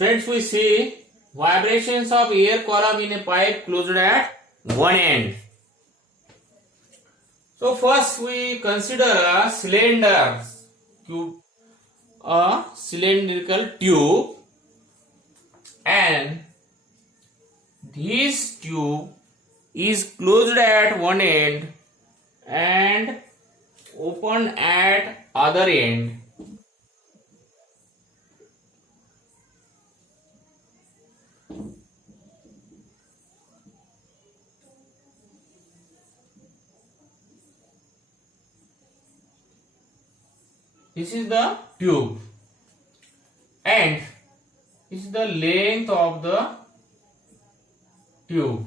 Friends, we see vibrations of air column in a pipe closed at one end. So first we consider a cylinder tube, a cylindrical tube, and this tube is closed at one end and open at other end. This is the tube and this is the length of the tube.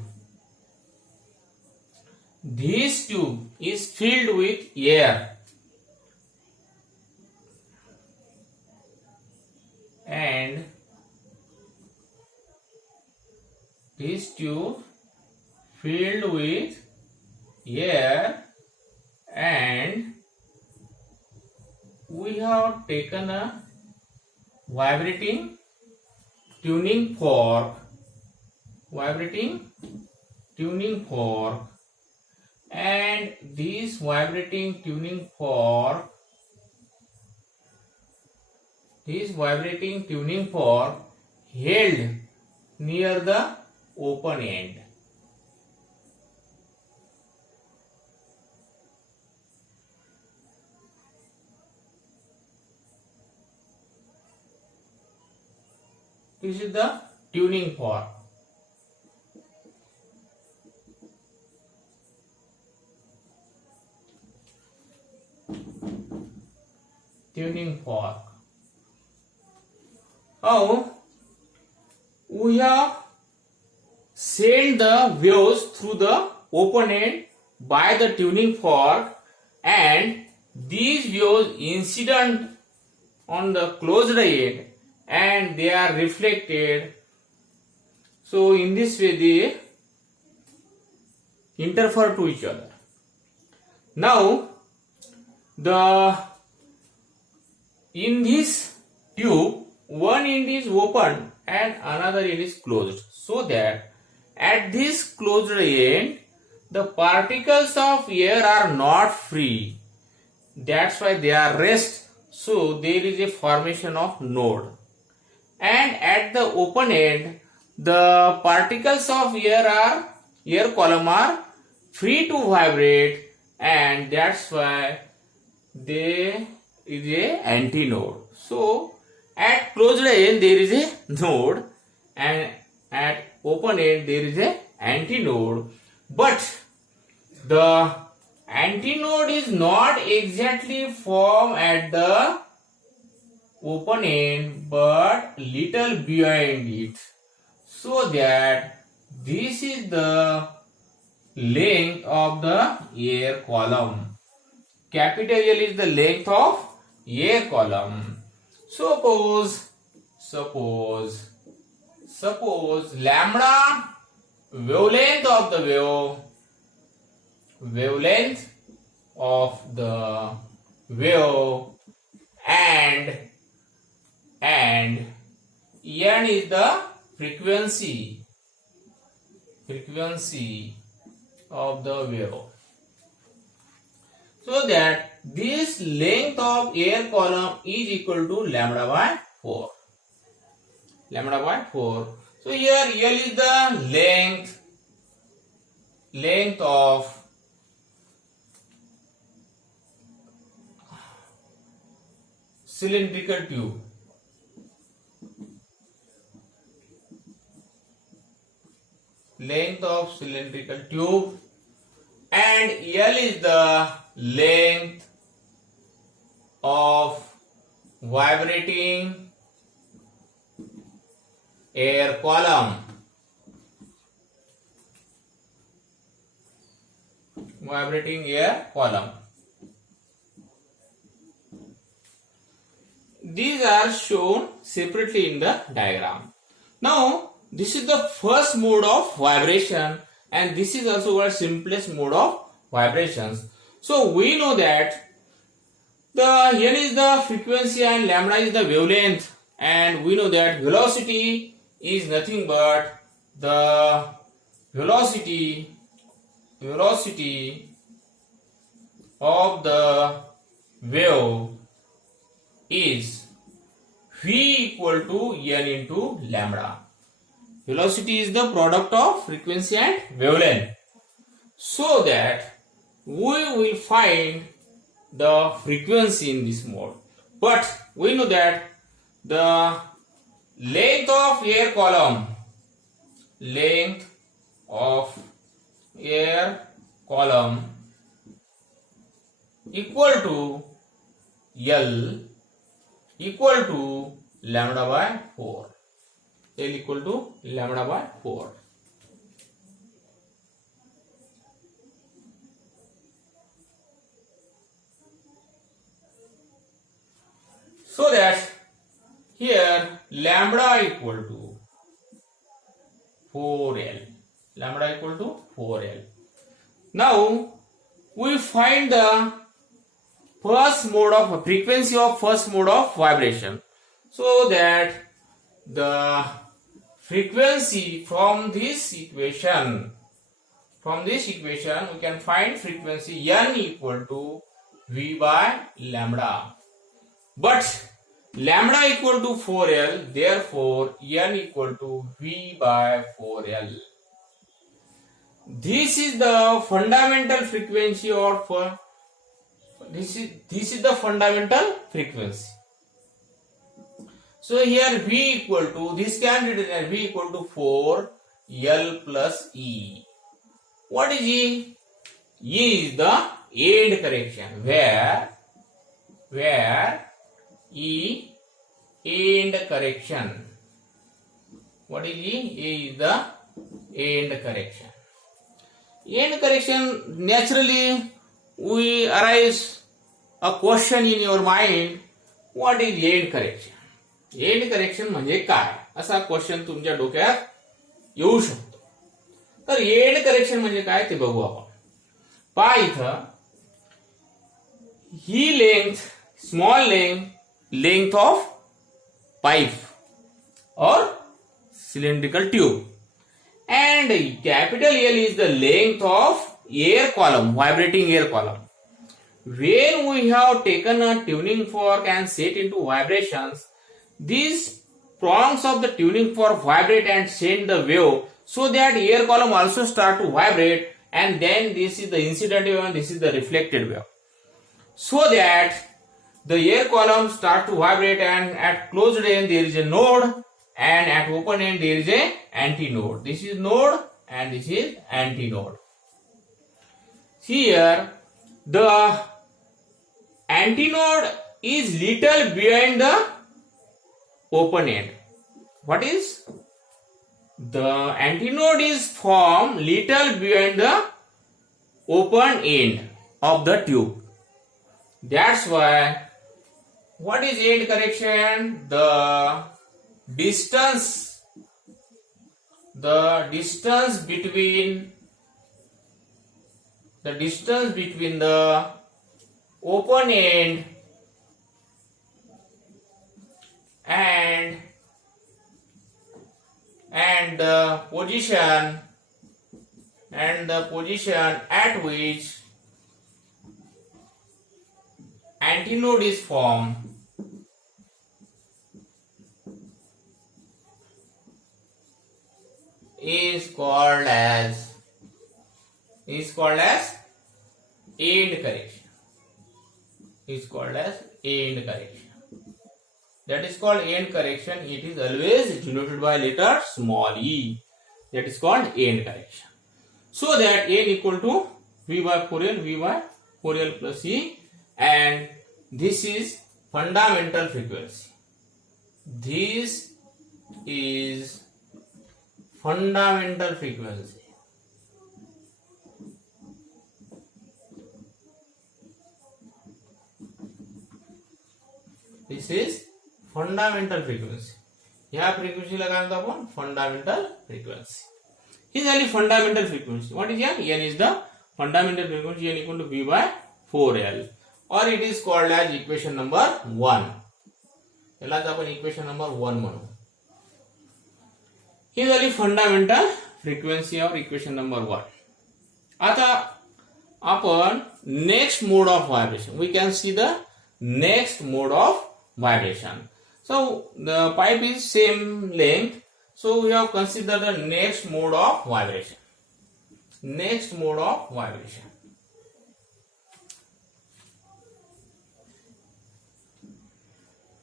This tube is filled with air and this tube filled with air, and we have taken a vibrating tuning fork, and this vibrating tuning fork held near the open end. This is the tuning fork. Now we have sent the waves through the open end by the tuning fork, and these waves incident on the closed end and they are reflected. So in this way they interfere to each other. Now in this tube, one end is open and another end is closed, so that at this closed end the particles of air are not free. That's why they are rest. So there is a formation of node. And at the open end, the particles of air column are free to vibrate, and that's why there is a antinode. So at closed end there is a node, and at open end there is a antinode. But the antinode is not exactly formed at the open end but little behind it, so that this is the length of the air column. Capital L is the length of air column. Suppose lambda wavelength of the wave and n is the frequency of the wave, so that this length of air column is equal to lambda by 4. So here L is the length of cylindrical tube. And L is the length of vibrating air column. These are shown separately in the diagram. Now this is the first mode of vibration, and this is also our simplest mode of vibrations. So we know that the N is the frequency and lambda is the wavelength. and we know that velocity is nothing but the velocity of the wave is v equal to n into lambda. Velocity is the product of frequency and wavelength. So that we will find the frequency in this mode. But we know that the length of air column equal to L equal to lambda by 4. L equal to lambda by 4. So that here lambda equal to 4L. Lambda equal to 4L. Now we find the first mode of frequency of first mode of vibration. So that the frequency from this equation we can find frequency n equal to v by lambda. But lambda equal to 4L, therefore n equal to v by 4L. This is the fundamental frequency or this is the fundamental frequency. So here v equal to, this can be written as v equal to 4L plus E. What is E? E is the end correction, where E end correction. What is E? E is the end correction. End correction, naturally we arise a question in your mind, what is end correction? And correction म्हणजे काय, असा question तुमच्या डोक्यात येऊ शकतो. तर and correction म्हणजे काय ते बघू आपण. पहा इथं ही length, small length of pipe और cylindrical tube, and capital L is the length of air column, vibrating air column. When we have taken a tuning fork and set into vibrations, these prongs of the tuning fork vibrate and send the wave, so that air column also start to vibrate, and then this is the incident wave and this is the reflected wave. So that the air column start to vibrate, and at closed end there is a node, and at open end there is a antinode. This is node and this is antinode. Here the antinode is little behind the open end. What is? The antinode is formed little behind the open end of the tube. That's why, what is end correction? The distance between the open end and the position at which antinode is formed is called as end correction. That is called end correction. It is always denoted by letter small e. That is called end correction. So that n equal to v by 4L plus e, and this is fundamental frequency. This is fundamental frequency. This is fundamental frequency. ह्या फ्रिक्वेन्सीला काय म्हणतो आपण? Fundamental frequency. ही झाली fundamental frequency. What is n? n is the fundamental frequency, n equal to v by 4L, or it is called as equation number 1. यालाच आपण equation number 1 म्हणू. ही झाली fundamental frequency of equation number 1. आता आपण next mode of vibration, we can see the next mode of vibration. So the pipe is same length, so we have considered the next mode of vibration. Next mode of vibration.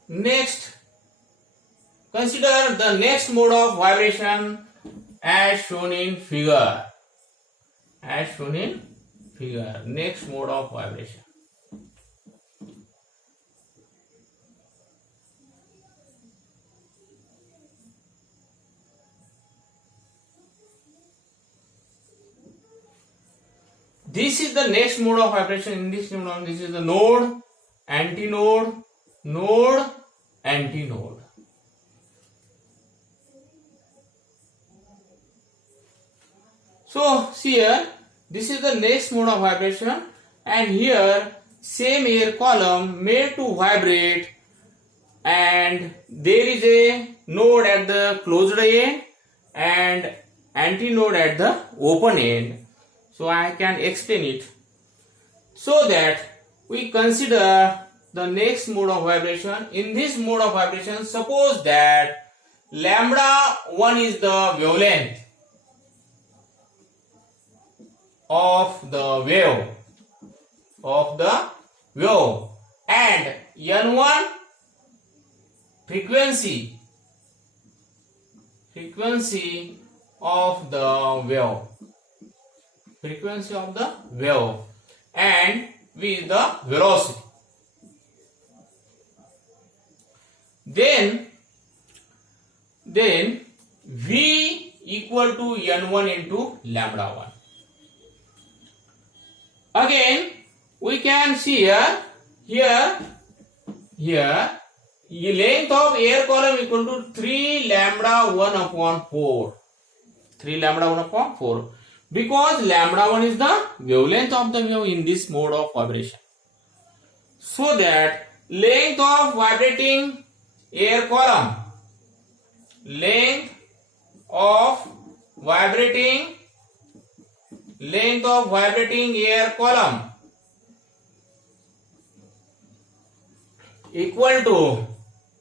Next, consider the next mode of vibration as shown in figure. As shown in figure, next mode of vibration. This is the next mode of vibration. In this mode, this is the node, antinode, node, antinode. So here, this is the next mode of vibration, and here same air column made to vibrate, and there is a node at the closed end and antinode at the open end. So I can explain it so that we consider the next mode of vibration. In this mode of vibration, suppose that lambda 1 is the wavelength of the wave and n1 frequency of the wave. Frequency of the wave and v is the velocity. Then v equal to n1 into lambda 1. Again we can see here length of air column equal to 3 lambda 1 upon 4. 3 lambda 1 upon 4. Because lambda 1 is the wavelength of the wave in this mode of vibration. So that length of vibrating air column, length of vibrating air column equal to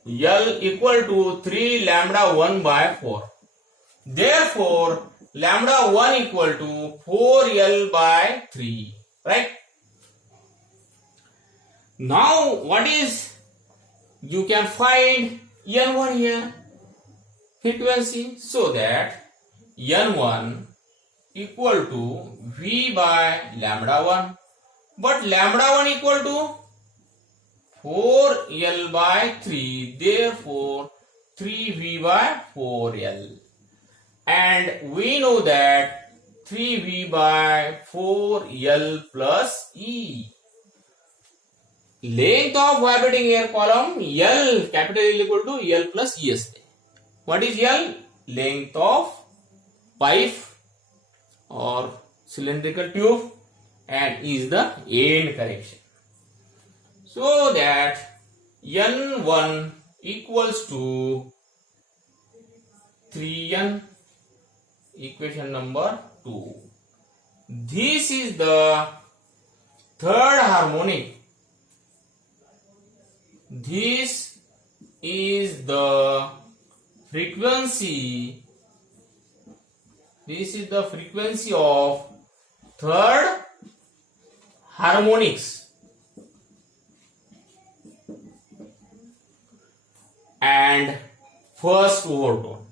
L equal to 3 lambda 1 by 4. Therefore, lambda 1 equal to 4L by 3, right? Now what is, you can find N1 here, frequency, so that N1 equal to V by lambda 1, but lambda 1 equal to 4L by 3, therefore 3V by 4L. And we know that 3V by 4L plus E. Length of vibrating air column L, capital L equal to L plus E. What is L? Length of pipe or cylindrical tube, and E is the end connection. So that N1 equals to 3N. Equation number 2. This is the third harmonic. This is the frequency. This is the frequency of third harmonics and first overtone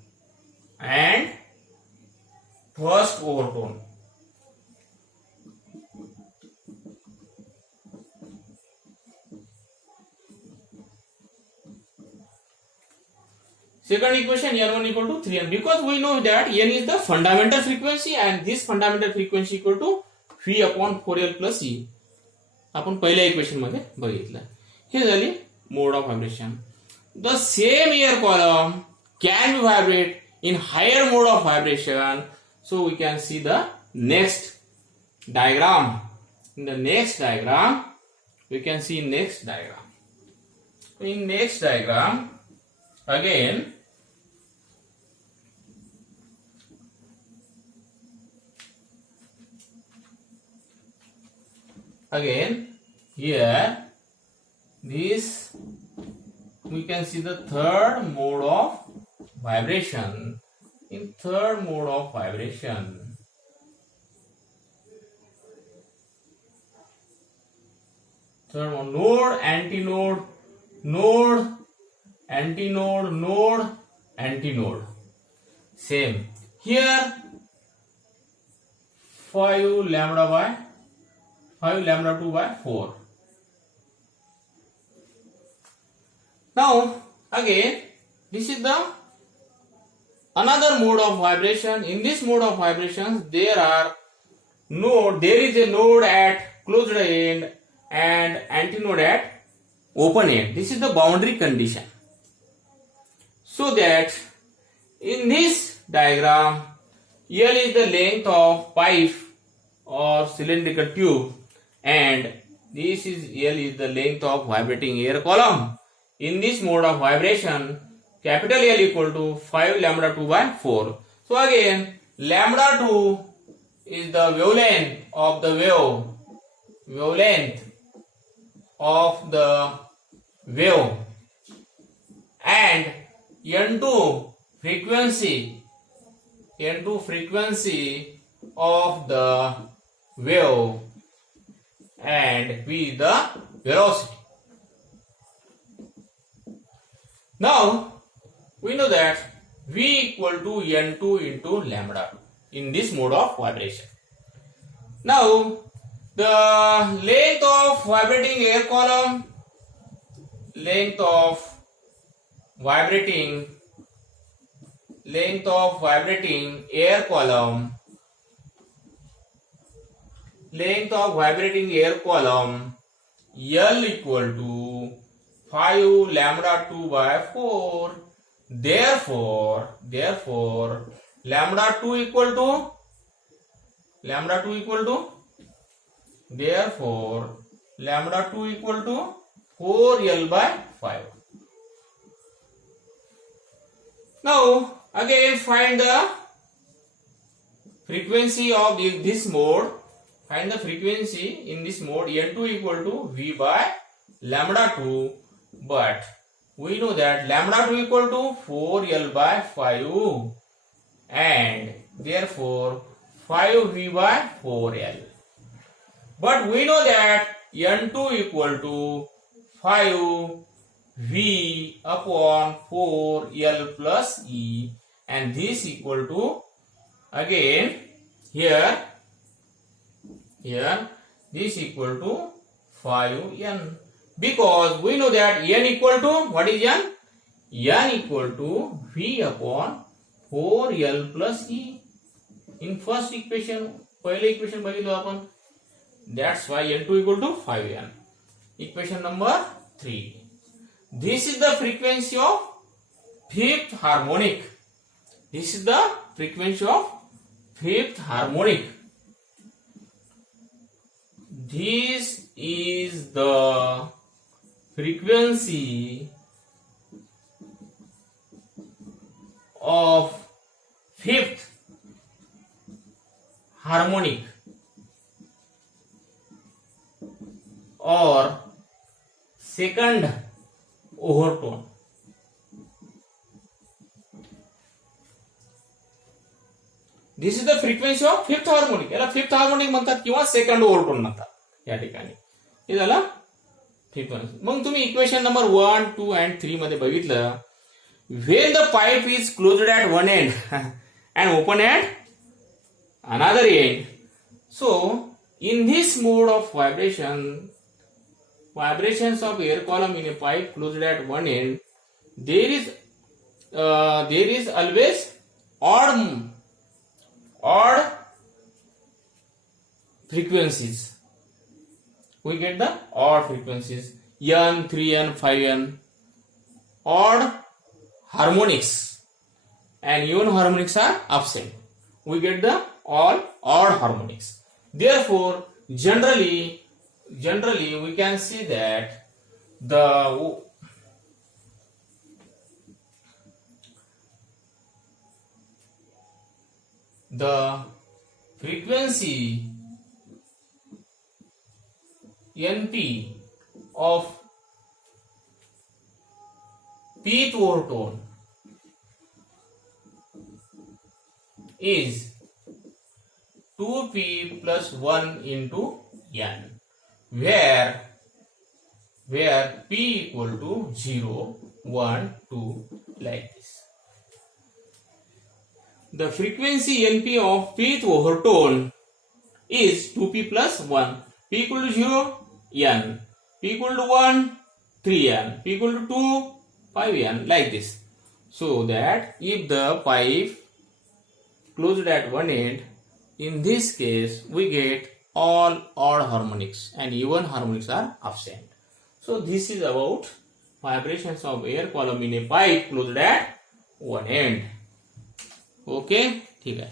first overtone. Second equation, N1 equal to 3N, because we know that N is the fundamental frequency and this fundamental frequency equal to V upon 4L plus E. आपण पहिल्या equation मध्ये बघितलं. हे झाली mode of vibration. The same air column can be vibrate in higher mode of vibration. So we can see the next diagram. In the next diagram, we can see next diagram. In next diagram, again here this we can see the third mode of vibration. In third mode of vibration, third one, node, antinode, node, antinode, node, antinode. Same here, 5 lambda 2 by 4. Now again, this is the another mode of vibration. In this mode of vibrations, there is a node at closed end and antinode at open end. This is the boundary condition. So that in this diagram, L is the length of pipe or cylindrical tube, and this is L is the length of vibrating air column. In this mode of vibration, capital L equal to 5 lambda 2 by 4. So again, lambda 2 is the wavelength of the wave, and N2 frequency of the wave, and V the velocity. Now we know that V equal to N2 into lambda in this mode of vibration. Now the length of vibrating air column, length of vibrating air column L equal to 5 lambda 2 by 4. Therefore lambda 2 equal to 4L by 5. Now again find the frequency of this mode. Find the frequency in this mode. N2 equal to V by lambda 2, but we know that lambda 2 equal to 4L by 5, and therefore 5V by 4L. But we know that N2 equal to 5V upon 4L plus E, and this equal to again here this equal to 5N, because we know that N equal to what is N? N equal to V upon 4L plus E. In first equation, पहले equation बघितलं आपण. That's why N2 equal to 5N. Equation number 3. This is the frequency of fifth harmonic. This is the frequency of fifth harmonic. This is the frequency of fifth harmonic or second overtone. This is the frequency of fifth harmonic. याला fifth harmonic म्हणतात किंवा second overtone म्हणतात या ठिकाणी. हे झालं fifth one. मग तुम्ही equation number 1, 2 and 3 मध्ये बघितलं, when the pipe is closed at one end and open at another end. So in this mode of vibrations of air column in a pipe closed at one end, there is always odd frequencies. We get the odd frequencies, N, 3N, 5N, odd harmonics, and even harmonics are absent. We get the all odd harmonics. Therefore, generally we can see that the the frequency NP of pth overtone is 2p plus 1 into n, where p equal to 0, 1, 2, like this. The frequency NP of pth overtone is 2p plus 1. P equal to 0, n. P equal to 1, 3n. P equal to 2, 5n, like this. So that if the pipe closed at one end, in this case we get all odd harmonics and even harmonics are absent. So this is about vibrations of air column in a pipe closed at one end. Okay, ठीक है.